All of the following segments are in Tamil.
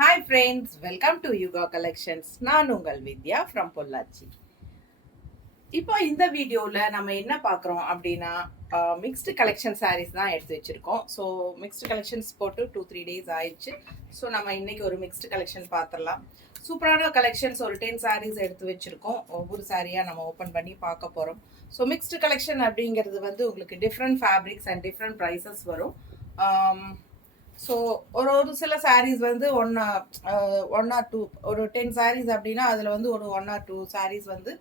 Hi friends, welcome to Yuga collections. நான் உங்கள் வித்யா ஃப்ரம் பொள்ளாச்சி. இப்போ இந்த வீடியோவில் நம்ம என்ன பார்க்குறோம் அப்படின்னா, மிக்ஸ்டு கலெக்ஷன் சாரீஸ் தான் எடுத்து வச்சுருக்கோம். ஸோ மிக்ஸ்டு கலெக்ஷன்ஸ் போட்டு 2-3 டேஸ் ஆயிடுச்சு. ஸோ நம்ம இன்றைக்கி ஒரு மிக்ஸ்டு கலெக்ஷன் பார்த்துடலாம். சூப்பரான கலெக்ஷன்ஸ் ஒரு 10 சாரீஸ் எடுத்து வச்சுருக்கோம். ஒவ்வொரு சாரியாக நம்ம ஓப்பன் பண்ணி பார்க்க போகிறோம். ஸோ மிக்ஸ்டு கலெக்ஷன் அப்படிங்கிறது வந்து உங்களுக்கு different fabrics and different prices வரும். ஸோ ஒரு சில சாரீஸ் வந்து ஒன் ஆர் டூ, ஒரு 10 சாரீஸ் அப்படின்னா அதில் வந்து ஒரு 1 or 2 சாரீஸ் வந்து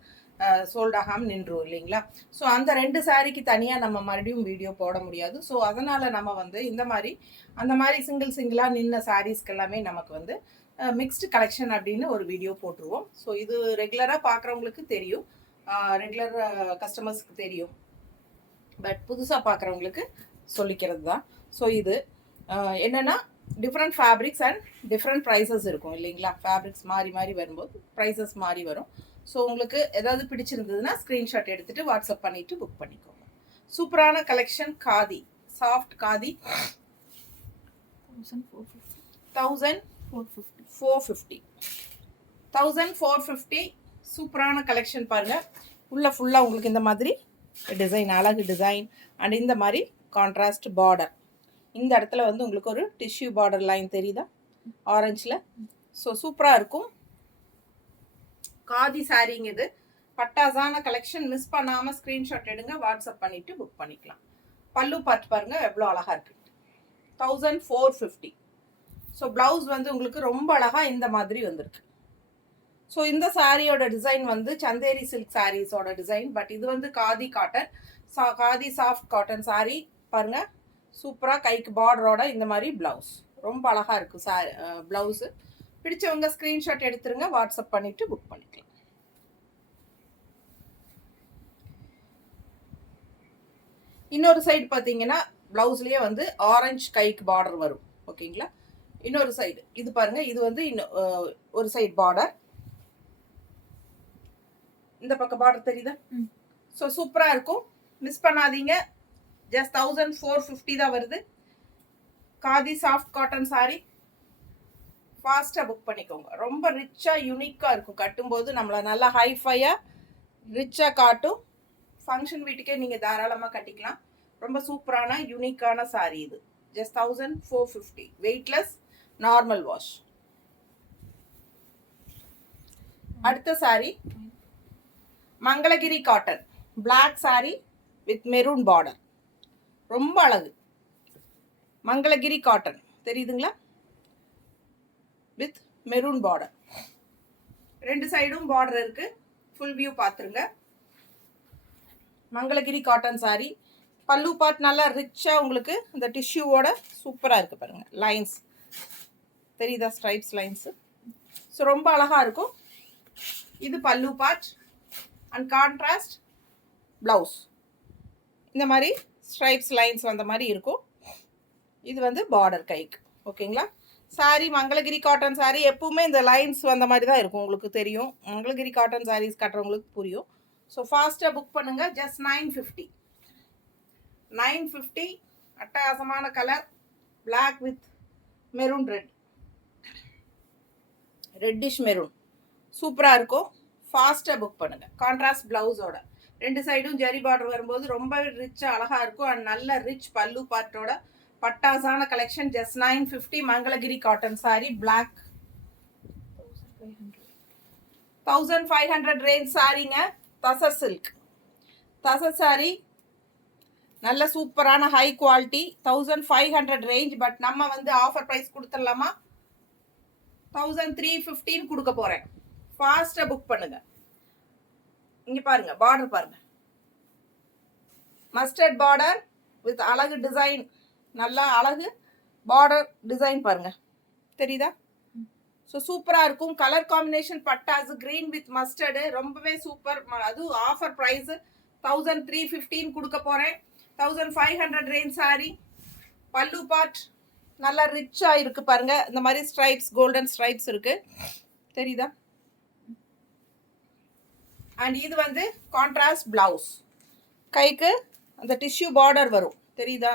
சோல்ட் ஆகாமல் நின்றும் இல்லைங்களா. ஸோ அந்த 2 சாரீக்கு தனியாக நம்ம மறுபடியும் வீடியோ போட முடியாது. ஸோ அதனால் நம்ம வந்து அந்த மாதிரி சிங்கிளாக நின்ன சாரீஸ்க்கு எல்லாமே நமக்கு வந்து மிக்ஸ்டு கலெக்ஷன் அப்படின்னு ஒரு வீடியோ போட்டுருவோம். ஸோ இது ரெகுலராக பார்க்குறவங்களுக்கு தெரியும், ரெகுலர் கஸ்டமர்ஸ்க்கு தெரியும், பட் புதுசாக பார்க்குறவங்களுக்கு சொல்லிக்கிறது தான். ஸோ இது என்னென்னா different fabrics and different prices இருக்கும் இல்லைங்களா. ஃபேப்ரிக்ஸ் மாறி வரும்போது ப்ரைஸஸ் மாறி வரும். ஸோ உங்களுக்கு ஏதாவது பிடிச்சிருந்ததுன்னா ஸ்க்ரீன்ஷாட் எடுத்துகிட்டு வாட்ஸ்அப் பண்ணிவிட்டு புக் பண்ணிக்கோங்க. சூப்பரான கலெக்ஷன் காதி, சாஃப்ட் காதி, 1450 சூப்பரான கலெக்ஷன் பாருங்கள். ஃபுல்லாக உங்களுக்கு இந்த மாதிரி டிசைன், அழகு டிசைன் அண்ட் இந்த மாதிரி கான்ட்ராஸ்ட் பார்டர். இந்த இடத்துல வந்து உங்களுக்கு ஒரு டிஷ்யூ பார்டர் லைன் தெரியுதா ஆரஞ்சில். ஸோ சூப்பராக இருக்கும். காதி சாரீங்க இது. பட்டாசான கலெக்ஷன். மிஸ் பண்ணாமல் ஸ்க்ரீன்ஷாட் எடுங்க, வாட்ஸ்அப் பண்ணிவிட்டு புக் பண்ணிக்கலாம். பல்லு பார்த்து பாருங்கள் எவ்வளோ அழகாக இருக்குது. 1450. ஸோ ப்ளவுஸ் வந்து உங்களுக்கு ரொம்ப அழகாக இந்த மாதிரி வந்திருக்கு. ஸோ இந்த சாரியோட டிசைன் வந்து சந்தேரி சில்க் சாரீஸோட டிசைன், பட் இது வந்து khadi cotton, khadi soft cotton sari பாருங்கள். சூப்பராக கைக்கு பார்டரோட இந்த மாதிரி ப்ளவுஸ் ரொம்ப அழகாக இருக்குது. ப்ளவுஸு பிடிச்சவங்க ஸ்க்ரீன்ஷாட் எடுத்துருங்க, வாட்ஸ்அப் பண்ணிவிட்டு புக் பண்ணிக்கலாம். இன்னொரு சைடு பார்த்தீங்கன்னா ப்ளவுஸ்லேயே வந்து ஆரஞ்சு கைக்கு பார்டர் வரும். ஓகேங்களா. இன்னொரு சைடு இது பாருங்கள், இது வந்து ஒரு சைடு பார்டர், இந்த பக்கம் பார்டர் தெரியுதா. ஸோ சூப்பராக இருக்கும், மிஸ் பண்ணாதீங்க. ஜஸ்ட் 1450 தான் வருது. Khadi soft cotton sorry. ஃபாஸ்ட்டாக புக் பண்ணிக்கோங்க. ரொம்ப ரிச்சாக யூனிக்காக இருக்கும். கட்டும்போது நம்மளை நல்லா ஹைஃபையாக ரிச்சாக காட்டும். ஃபங்க்ஷன் வீட்டுக்கே நீங்கள் தாராளமாக கட்டிக்கலாம். ரொம்ப சூப்பரான யூனிக்கான சாரி இது. ஜஸ்ட் 1450. Weightless, normal wash. அடுத்த saree Mangalagiri cotton black saree with maroon border. ரொம்ப அழகு. மங்களகிரி காட்டன் தெரியுதுங்களா, வித் மெரூன் பார்டர். 2 சைடும் பார்டர் இருக்கு. ஃபுல் வியூ பார்த்துருங்க. மங்களகிரி காட்டன் சாரி. பல்லு பார்ட் நல்லா ரிச்சாக உங்களுக்கு இந்த டிஷ்யூவோட சூப்பராக இருக்குது பாருங்கள். லைன்ஸ் தெரியுதா, ஸ்ட்ரைப்ஸ் லைன்ஸு. ஸோ ரொம்ப அழகாக இருக்கும். இது பல்லு பார்ட் அண்ட் கான்ட்ராஸ்ட் ப்ளவுஸ். இந்த மாதிரி ஸ்ட்ரைப்ஸ் லைன்ஸ் வந்த மாதிரி இருக்கும். இது வந்து பார்டர் கைக்கு. ஓகேங்களா. சாரி மங்களகிரி காட்டன் சாரி எப்பவுமே இந்த லைன்ஸ் வந்த மாதிரி தான் இருக்கும். உங்களுக்கு தெரியும், மங்களகிரி காட்டன் சாரீஸ் கட்டுறவங்களுக்கு புரியும். ஸோ ஃபாஸ்ட்டாக புக் பண்ணுங்கள். ஜஸ்ட் 950. அட்டகாசமான colour, black with maroon red, reddish maroon. சூப்பராக இருக்கும். ஃபாஸ்ட்டாக புக் பண்ணுங்கள். கான்ட்ராஸ்ட் ப்ளவுஸோட 2 சைடும் ஜரி பார்டர் வரும்போது ரொம்ப ரிச்சாக அழகாக இருக்கும். அண்ட் நல்ல ரிச் பல்லு பார்ட்டோட பட்டாசான collection. Just 950. Mangalagiri cotton saree black. 1500 range சாரிங்க. தச சில்க் தச சாரி, நல்ல சூப்பரான ஹை குவாலிட்டி. 1500 ரேஞ்ச். பட் நம்ம வந்து ஆஃபர் ப்ரைஸ் கொடுத்துடலாமா, 1315 கொடுக்க போகிறேன். ஃபாஸ்ட்டாக புக் பண்ணுங்கள். இங்கே பாருங்க, பார்டர் பாருங்க, மஸ்டர்ட் பார்டர் வித் அழகு டிசைன். நல்லா அழகு பார்டர் டிசைன் பாருங்க, தெரியுதா. ஸோ சூப்பராக இருக்கும். கலர் காம்பினேஷன் பட்டாசு கிரீன் வித் மஸ்டர்டு, ரொம்பவே சூப்பர். அதுவும் ஆஃபர் ப்ரைஸு 1315 கொடுக்க போகிறேன். 1500 ரேஞ்ச் சாரி. பல்லு பார்ட் நல்லா ரிச்சாக இருக்குது பாருங்க. இந்த மாதிரி ஸ்ட்ரைப்ஸ், கோல்டன் ஸ்ட்ரைப்ஸ் இருக்குது, தெரியுதா. அண்ட் இது வந்து கான்ட்ராஸ்ட் ப்ளவுஸ். கைக்கு அந்த டிஷ்யூ பார்டர் வரும், தெரியுதா,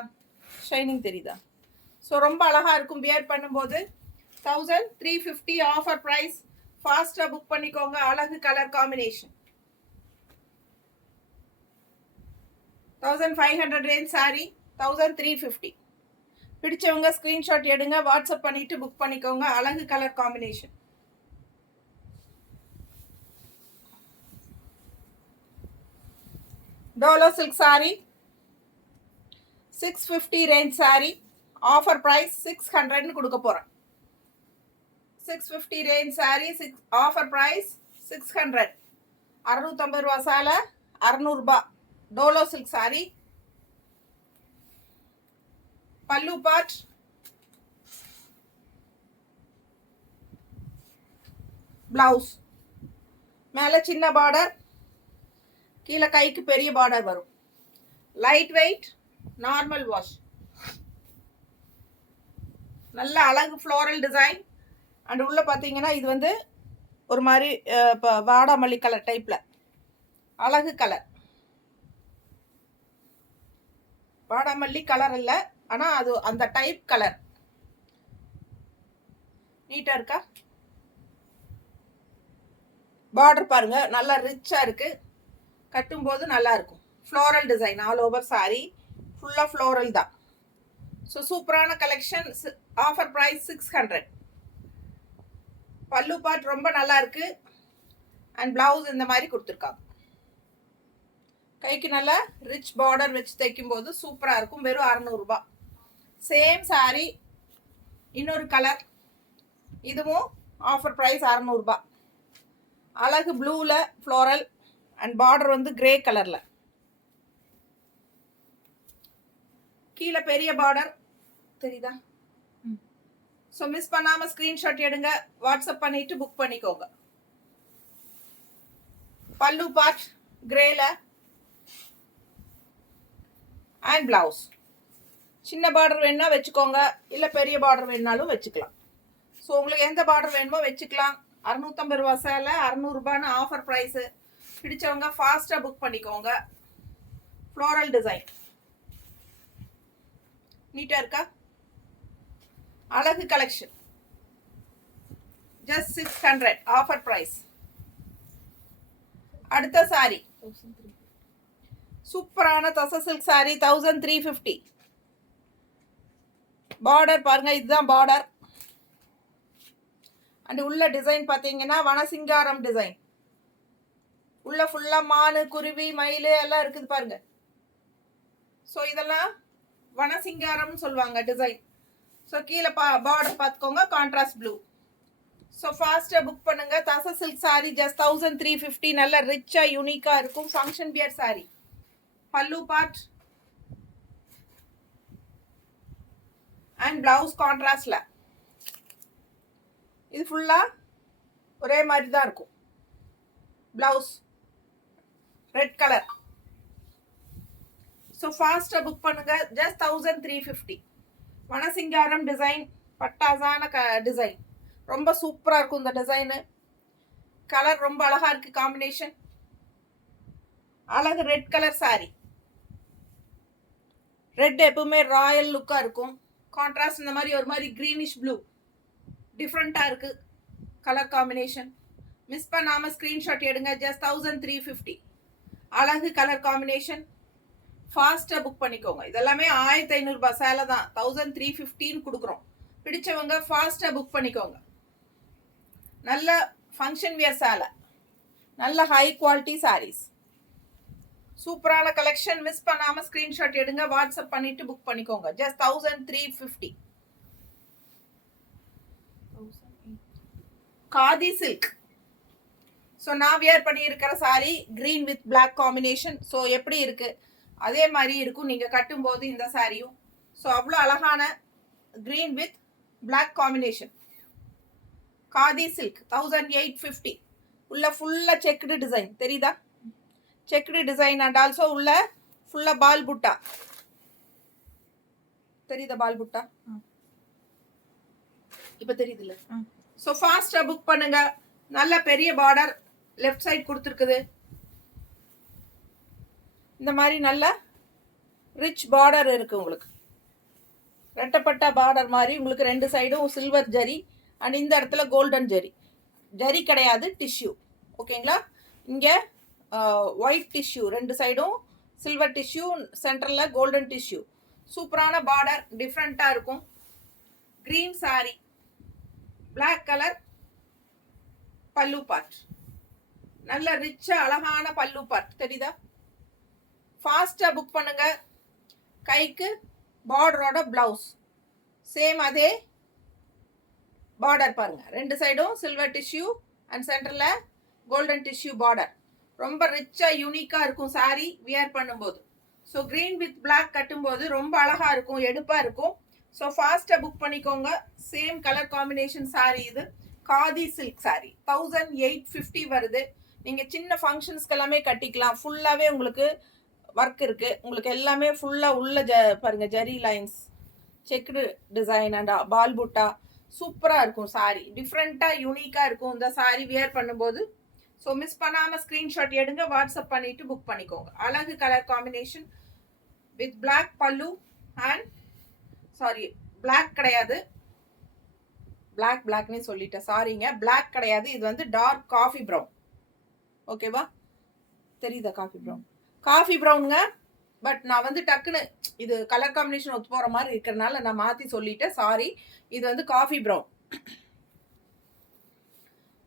ஷைனிங் தெரியுதா. ஸோ ரொம்ப அழகாக இருக்கும் வியர் பண்ணும்போது. 1350 ஆஃபர் பிரைஸ். ஃபாஸ்டா புக் பண்ணிக்கோங்க. அழகு கலர் காம்பினேஷன். 1500 range sorry 1350. பிடிச்சவங்க ஸ்கிரீன்ஷாட் எடுங்க, வாட்ஸ்அப் பண்ணிட்டு புக் பண்ணிக்கோங்க. அழகு கலர் காம்பினேஷன். டோலோ silk sari 650 range sari. Offer price 600 கொடுக்க போறேன். 650 ரேஞ்ச் சாரி ஆஃபர் பிரைஸ் 600. 650 ரூபா சேலை 600 ரூபாய். Dolo silk sorry. பல்லு பார்ட் பிளவுஸ். மேலே சின்ன பார்டர், கீழே கைக்கு பெரிய பார்டர் வரும். Light weight, normal wash. நல்ல அழகு ஃப்ளோரல் டிசைன். அண்ட் உள்ள பார்த்தீங்கன்னா இது வந்து ஒரு மாதிரி இப்போ வாடாமல்லி கலர் டைப்பில் அழகு கலர். வாடாமல்லி கலர் இல்லை, ஆனால் அது அந்த டைப் கலர். நீட்டாக இருக்கா? பார்டர் பாருங்க, நல்லா ரிச்சாக இருக்கு. கட்டும்போது நல்லா இருக்கும். Floral design all over sari, ஃபுல்லாக ஃப்ளோரல் தான். ஸோ சூப்பரான collection. Offer price 600. Pallu part ரொம்ப நல்லா இருக்கு. அண்ட் பிளவுஸ் இந்த மாதிரி கொடுத்துருக்காங்க. கைக்கு நல்லா ரிச் பார்டர் வச்சு தைக்கும் போது சூப்பராக இருக்கும். வெறும் 600 ரூபாய். சேம் சாரி, இன்னொரு கலர். இதுவும் ஆஃபர் ப்ரைஸ் 600 ரூபாய். அழகு ப்ளூவில் ஃப்ளோரல் அண்ட் பார்டர் வந்து கிரே கலரில். கீழே பெரிய பார்டர் தெரியுதா? ஸோ மிஸ் பண்ணாமல் ஸ்க்ரீன்ஷாட் எடுங்க, வாட்ஸ்அப் பண்ணிட்டு புக் பண்ணிக்கோங்க. பல்லு பார்ட் கிரேல அண்ட் பிளவுஸ். சின்ன பார்டர் வேணும்னா வச்சுக்கோங்க, இல்லை பெரிய பார்டர் வேணுனாலும் வச்சுக்கலாம். ஸோ உங்களுக்கு எந்த பார்டர் வேணுமோ வச்சுக்கலாம். 650 ரூபா சேலை 600 ரூபான்னு ஆஃபர் ப்ரைஸு. பிடிச்சவங்க ஃபாஸ்ட்டாக புக் பண்ணிக்கோங்க. ஃப்ளோரல் டிசைன் நீட்டாக இருக்கா? அழகு கலெக்ஷன். Just 600 offer price. அடுத்த சாரி சூப்பரான தச சில்க் சாரி 1350. பார்டர் பாருங்க, இதுதான் பார்டர். அண்ட் உள்ள டிசைன் பார்த்தீங்கன்னா வனசிங்காரம் டிசைன். உள்ள ஃபுல்லா மானு, குருவி, மயில் எல்லாம் இருக்குது பாருங்க. ஸோ இதெல்லாம் வனசிங்காரம்னு சொல்லுவாங்க டிசைன். ஸோ கீழே பார்டர் பார்த்துக்கோங்க, கான்ட்ராஸ்ட் ப்ளூ. ஸோ ஃபாஸ்ட்டாக புக் பண்ணுங்க. தச சில்க் சாரி ஜஸ்ட் 1350. நல்ல ரிச்சாக யூனிக்காக இருக்கும். ஃபங்க்ஷன் பியர் சாரி. பல்லு பார்ட் அண்ட் பிளவுஸ் கான்ட்ராஸ்ட்ல. இது ஃபுல்லாக ஒரே மாதிரி தான் இருக்கும். Blouse red colour. ஸோ ஃபாஸ்ட்டாக புக் பண்ணுங்க. ஜஸ்ட் 1350. வனசிங்காரம் டிசைன், பட்டாசான டிசைன். ரொம்ப சூப்பராக இருக்கும் இந்த டிசைனு. கலர் ரொம்ப அழகாக இருக்குது காம்பினேஷன். அழகு ரெட் கலர் சாரி. ரெட் எப்பவுமே ராயல் லுக்காக இருக்கும். கான்ட்ராஸ்ட் இந்த மாதிரி ஒரு மாதிரி க்ரீனிஷ் ப்ளூ டிஃப்ரெண்ட்டாக இருக்குது கலர் காம்பினேஷன். மிஸ் பண்ணாமல் ஸ்க்ரீன்ஷாட் எடுங்க. ஜஸ்ட் 1350. அழகு கலர் காம்பினேஷன். ஃபாஸ்ட்டாக புக் பண்ணிக்கோங்க. இதெல்லாமே 1500 ரூபாய் சேலை தான் 1350 கொடுக்குறோம். பிடிச்சவங்க ஃபாஸ்ட்டாக புக் பண்ணிக்கோங்க. நல்ல ஃபங்க்ஷன் வியர் சேலை, நல்ல ஹை குவாலிட்டி சாரீஸ், சூப்பரான கலெக்ஷன். மிஸ் பண்ணாமல் ஸ்க்ரீன்ஷாட் எடுங்க, வாட்ஸ்அப் பண்ணிட்டு புக் பண்ணிக்கோங்க. ஜஸ்ட் 1350. காதி சில்க். ஸோ நான் வியர் பண்ணியிருக்கிற sari green with black combination. So எப்படி இருக்கு அதே மாதிரி இருக்கும் நீங்கள் கட்டும்போது இந்த சாரியும். ஸோ அவ்வளோ அழகான green with black combination. Khadi silk 1850. உள்ள ஃபுல்லாக செக்குடு டிசைன் தெரியுதா? செக்குடு டிசைன் அண்ட் ஆல்சோ உள்ள ஃபுல்லாக பால் புட்டா தெரியுதா? பால் புட்டா இப்போ தெரியுதுல்ல? ஸோ ஃபாஸ்ட்டாக புக் பண்ணுங்க. நல்ல பெரிய பார்டர் லெஃப்ட் சைட் கொடுத்துருக்குது. இந்த மாதிரி நல்ல ரிச் பார்டர் இருக்கு உங்களுக்கு. ரெட்டப்பட்ட பார்டர் மாதிரி உங்களுக்கு ரெண்டு சைடும் சில்வர் ஜரி அண்ட் இந்த இடத்துல கோல்டன் ஜெரி, ஜெரி கிடையாது டிஷ்யூ. ஓகேங்களா? இங்கே ஒயிட் டிஷ்யூ, ரெண்டு சைடும் சில்வர் டிஷ்யூ, சென்டரில் கோல்டன் டிஷ்யூ. சூப்பரான பார்டர், டிஃப்ரெண்ட்டாக இருக்கும். க்ரீன் சாரி, பிளாக் கலர் பல்லு பார்ட், நல்ல ரிச்சா அழகான பல்லு பார்ட் தெரியுதா? ஃபாஸ்டா புக் பண்ணுங்க. கைக்கு பார்டரோட பிளவுஸ் சேம் அதே பார்டர் பாருங்க, ரெண்டு சைடும் சில்வர் டிஷ்யூ அண்ட் சென்டர்ல கோல்டன் டிஷ்யூ பார்டர். ரொம்ப ரிச்சா யூனிக்கா இருக்கும் சாரி வியர் பண்ணும்போது. ஸோ கிரீன் வித் பிளாக் கட்டும்போது ரொம்ப அழகா இருக்கும், எடுப்பா இருக்கும். ஸோ ஃபாஸ்டா புக் பண்ணிக்கோங்க. சேம் கலர் காம்பினேஷன் சாரி இது. காதி சில்க் சாரி 1850 வருது. நீங்கள் சின்ன ஃபங்க்ஷன்ஸ்க்கு எல்லாமே கட்டிக்கலாம். ஃபுல்லாகவே உங்களுக்கு ஒர்க் இருக்குது. உங்களுக்கு எல்லாமே ஃபுல்லாக உள்ள பாருங்கள், ஜெரி lines, checked design and ball புட்டா சூப்பராக இருக்கும் சாரி. டிஃப்ரெண்ட்டாக யூனிக்காக இருக்கும் இந்த சாரி வியர் பண்ணும்போது. ஸோ மிஸ் பண்ணாமல் ஸ்க்ரீன்ஷாட் எடுங்க, வாட்ஸ்அப் பண்ணிவிட்டு புக் பண்ணிக்கோங்க. அழகு கலர் காம்பினேஷன் வித் பிளாக் பல்லு அண்ட் சாரி பிளாக் கிடையாது, பிளாக்னே சொல்லிட்டேன், சாரிங்க. பிளாக் கிடையாது, இது வந்து டார்க் காஃபி ப்ரௌன். ஓகேவா? தெரியுதா? காஃபி ப்ரௌனுங்க. பட் நான் வந்து டக்குன்னு இது கலர் காம்பினேஷன் ஒத்து போகிற மாதிரி இருக்கிறதுனால நான் மாற்றி சொல்லிட்டேன், சாரி. இது வந்து காஃபி ப்ரௌன்.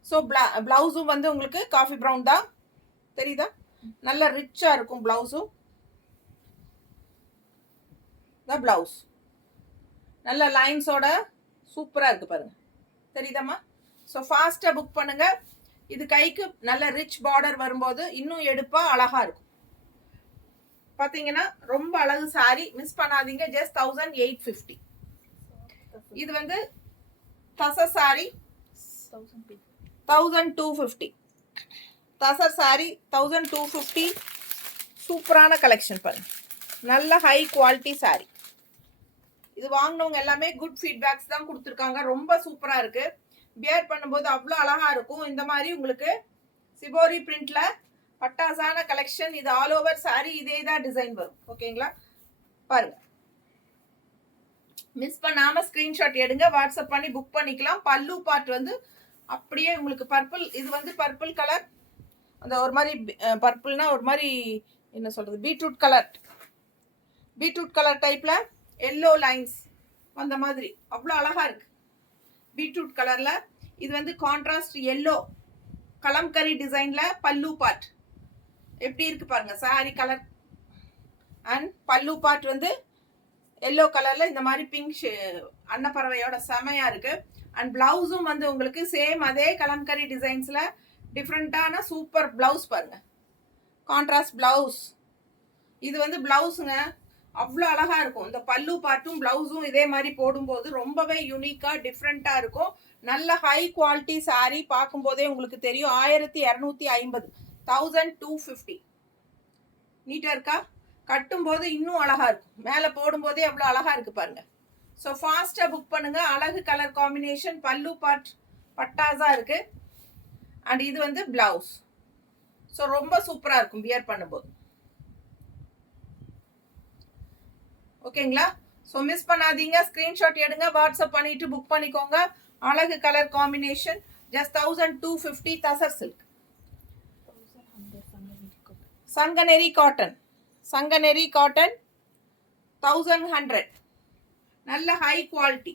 ஸோ பிளவுஸும் வந்து உங்களுக்கு காஃபி ப்ரௌன் தான், தெரியுதா? நல்ல ரிச்சாக இருக்கும் பிளவுஸும். தான் பிளவுஸ் நல்ல லைன்ஸோட சூப்பராக இருக்குது பாருங்க, தெரியுதாம்மா? ஸோ ஃபாஸ்ட்டாக புக் பண்ணுங்க. இது கைக்கு நல்ல ரிச் பார்டர் வரும்போது இன்னும் எடுப்பா அழகா இருக்கும். பார்த்தீங்கன்னா ரொம்ப அழகு சாரி, மிஸ் பண்ணாதீங்க. ஜஸ்ட் 1850. இது வந்து தசர் சாரி 1250. தசர் சாரி 1250. சூப்பரான கலெக்ஷன் பாருங்க, நல்ல ஹை குவாலிட்டி சாரி. இது வாங்கினவங்க எல்லாமே குட் ஃபீட்பேக்ஸ் தான் கொடுத்துருக்காங்க. ரொம்ப சூப்பராக இருக்கு, வியர் பண்ணும்போது அவ்வளோ அழகா இருக்கும். இந்த மாதிரி உங்களுக்கு சிபோரி பிரிண்ட்ல பட்டாசான கலெக்ஷன். இது ஆல் ஓவர் சாரி இதே தான் டிசைன் வரும். ஓகேங்களா? பாருங்க, மிஸ் பண்ணாம ஸ்கிரீன்ஷாட் எடுங்க, வாட்ஸ்அப் பண்ணி புக் பண்ணிக்கலாம். பல்லு பார்ட் வந்து அப்படியே உங்களுக்கு பர்பிள், இது வந்து பர்பிள் கலர், அந்த ஒரு மாதிரி பர்பிள்னா ஒரு மாதிரி என்ன சொல்றது, பீட்ரூட் கலர் டைப்ல எல்லோ லைன்ஸ் அந்த மாதிரி அவ்வளோ அழகா இருக்கு பீட்ரூட் கலர்ல. இது வந்து கான்ட்ராஸ்ட் எல்லோ கலம்கரி டிசைன்ல பல்லு பார்ட் எப்படி இருக்கு பாருங்க, சாரி கலர் அண்ட் பல்லு பார்ட் வந்து எல்லோ கலர்ல இந்த மாதிரி பிங்க் அன்னப்பறவையோட செமையா இருக்கு. அண்ட் பிளவுஸும் வந்து உங்களுக்கு சேம் அதே கலம்கரி டிசைன்ஸ்ல டிஃப்ரெண்டான சூப்பர் பிளவுஸ் பாருங்க, கான்ட்ராஸ்ட் பிளவுஸ். இது வந்து பிளவுஸுங்க அவ்வளோ அழகா இருக்கும். இந்த பல்லு பார்ட்டும் பிளவுஸும் இதே மாதிரி போடும்போது ரொம்பவே யூனிக்கா டிஃப்ரெண்டா இருக்கும். நல்ல ஹை குவாலிட்டி சாரி, பார்க்கும்போதே உங்களுக்கு தெரியும். 1250, 1250. நீட்டா இருக்கா? கட்டும்போது இன்னும் அழகா இருக்கும், மேலே போடும்போதே எவ்வளோ அழகா இருக்கு பாருங்க. ஸோ ஃபாஸ்டா புக் பண்ணுங்க. அழகு கலர் காம்பினேஷன், பல்லு பார்ட் பட்டாசா இருக்கு அண்ட் இது வந்து பிளவுஸ். ஸோ ரொம்ப சூப்பரா இருக்கும் வியர் பண்ணும்போது. ஓகேங்களா? ஸோ மிஸ் பண்ணாதீங்க, ஸ்கிரீன்ஷாட் எடுங்க, வாட்ஸ்அப் பண்ணிட்டு புக் பண்ணிக்கோங்க. அழகு colour combination, just 1250. Tussar silk, சங்கநெரி cotton 1100. நல்ல ஹை குவாலிட்டி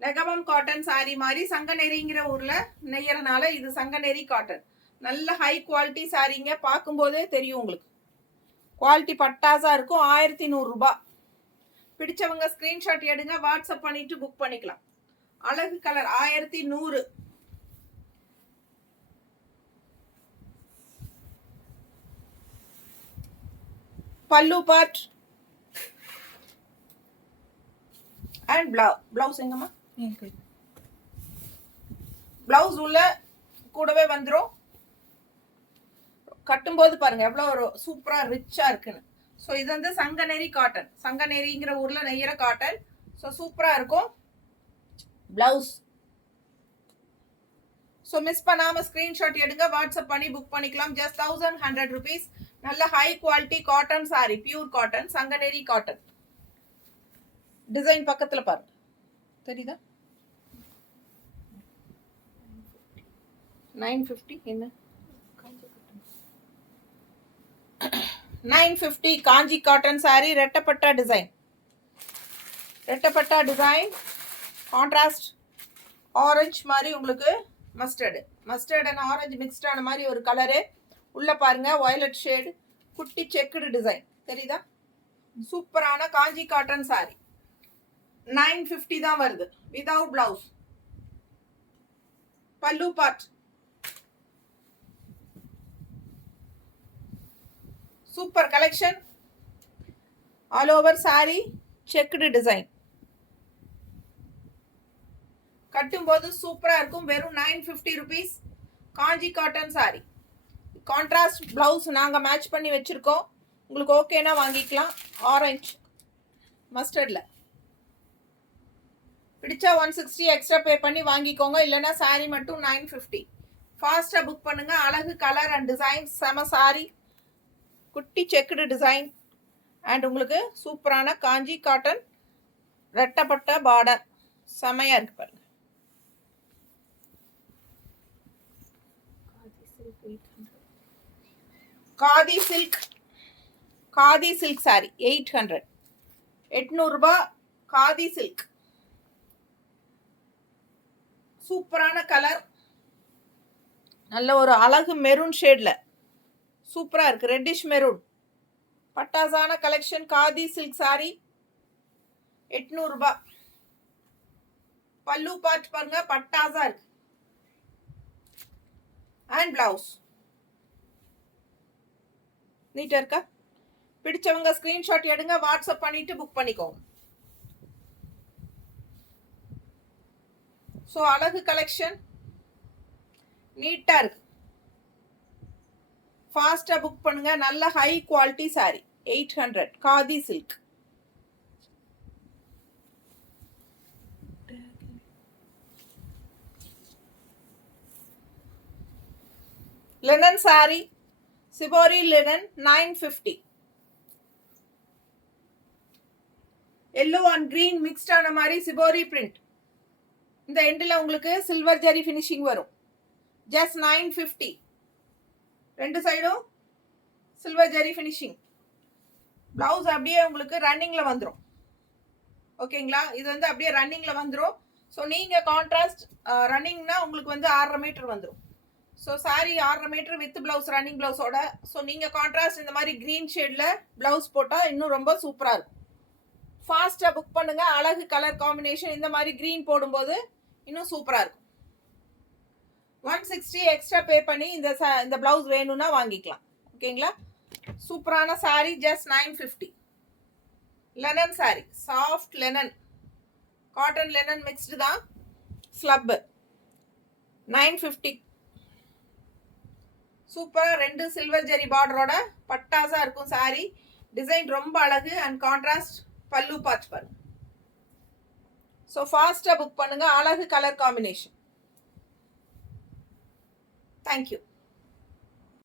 லெகவம் காட்டன் சாரி மாதிரி சங்கநெரிங்கிற ஊர்ல நெய்யறனால இது சங்கநெரி காட்டன். நல்ல ஹை குவாலிட்டி சாரிங்க, பார்க்கும்போதே தெரியும் உங்களுக்கு. குவாலிட்டி பட்டாசா இருக்கும். 1100 ரூபாய். பிடிச்சவங்க ஸ்கிரீன்ஷாட் எடுங்க, வாட்ஸ்அப் பண்ணிட்டு புக் பண்ணிக்கலாம். அழகு கலர் 1100. பல்லு பார்ட் அண்ட் பிளவுஸ் எங்கம்மா? பிளவுஸ் உள்ள கூடவே வந்துடும். கட்டும்போது பாருங்க எவ்வளோ ஒரு சூப்பரா ரிச்சா இருக்குன்னு. ஸோ இது வந்து சங்கநெரி காட்டன், சங்கநெரிங்கிற ஊர்ல நெய்யற காட்டன். ஸோ சூப்பரா இருக்கும் பிளவுஸ். ஸோ மிஸ் பண்ணாம ஸ்கிரீன்ஷாட் எடுங்க, வாட்ஸ்அப் பண்ணி புக் பண்ணிக்கலாம். Just 1100 rupees. நல்ல high quality cotton saree, pure cotton, Sanganeri cotton. Design பக்கத்துல பாருங்க, தெரியுதா? 950 என்ன 950 காஞ்சி காட்டன் saree ரெட்டப்பட்டா டிசைன் கான்ட்ராஸ்ட் ஆரஞ்சு மாதிரி உங்களுக்கு மஸ்டர்ட் அண்ட் ஆரஞ்சு மிக்ஸ்டான மாதிரி ஒரு கலரு உள்ள பாருங்க வயலட் ஷேடு குட்டி செக்குடு டிசைன் தெரியுதா சூப்பரான காஞ்சி காட்டன் saree 950 தான் வருது வித்வுட் பிளவுஸ் பல்லு part super collection all over saree checked design கட்டும்போது சூப்பரா இருக்கும் வெறும் 950 rupees காஞ்சி காட்டன் saree கான்ட்ராஸ்ட் பிளவுஸ் நாங்க மேட்ச் பண்ணி வச்சிருக்கோம் உங்களுக்கு ஓகேனா வாங்கிக்கலாம் ஆரஞ்சு மஸ்டர்ட்ல பிடிச்சா 160 எக்ஸ்ட்ரா பே பண்ணி வாங்கிக்கோங்க இல்லனா saree மட்டும் 950 ஃபாஸ்டா புக் பண்ணுங்க அழகு கலர் அண்ட் டிசைன் செம saree குட்டி செக்குடு டிசைன் அண்ட் உங்களுக்கு சூப்பரான காஞ்சி காட்டன் ரெட்டப்பட்ட பார்டர் செமையா இருக்கு பாருங்க காதி சில்க் saree 800 ரூபாய் காதி சில்க் சூப்பரான கலர் நல்ல ஒரு அழகு மெரூன் ஷேட்ல சூப்பரா இருக்கு ரெட்டிஷ் மெரூன் பட்டாசான கலெக்ஷன் காதி சில்க் saree 800 ரூபாய் பல்லு பார்ட் பாருங்க பட்டாசா இருக்கு அண்ட் பிளவுஸ் நீட்டா இருக்கா பிடிச்சவங்க ஸ்கிரீன்ஷாட் எடுங்க வாட்ஸ்அப் பண்ணிட்டு புக் பண்ணிக்கோங்க ஸோ அழகு கலெக்ஷன் நீட்டா இருக்கு ஃபாஸ்டா புக் பண்ணுங்க நல்ல high quality saree 800 khadi silk linen saree shibori linen 950 yellow and green mixed ஆன மாதிரி சிபோரி print இந்த எண்டில் உங்களுக்கு சில்வர் ஜரி ஃபினிஷிங் வரும் ஜஸ்ட் 950 ரெண்டு சைடும் சில்வர் ஜரி ஃபினிஷிங் பிளவுஸ் அப்படியே உங்களுக்கு ரன்னிங்ல வந்துடும் ஓகேங்களா இது வந்து அப்படியே ரன்னிங்ல வந்துடும் ஸோ நீங்க கான்ட்ராஸ்ட் ரன்னிங்னா உங்களுக்கு வந்து 6.5 மீட்டர் வந்துடும் so saree 6.5 metre with blouse running பிளவுஸோட ஸோ நீங்க கான்ட்ராஸ்ட் இந்த மாதிரி கிரீன் ஷேட்ல பிளவுஸ் போட்டால் இன்னும் ரொம்ப சூப்பரா இருக்கும் ஃபாஸ்டா புக் பண்ணுங்க அழகு கலர் காம்பினேஷன் இந்த மாதிரி கிரீன் போடும்போது இன்னும் சூப்பரா இருக்கும் 160 எக்ஸ்ட்ரா பே பண்ணி இந்த பிளவுஸ் வேணும்னா வாங்கிக்கலாம் ஓகேங்களா சூப்பரான saree just 950 linen saree soft linen cotton linen mixed தான் ஸ்லப் 950 சூப்பரா ரெண்டு சில்வர் ஜெரி பார்டரோட பட்டாசா இருக்கும் saree டிசைன் ரொம்ப அழகு அண்ட் கான்ட்ராஸ்ட் பல்லு பார்ட் பாருங்க ஸோ ஃபாஸ்டா புக் பண்ணுங்க அழகு கலர் காம்பினேஷன் தேங்க்யூ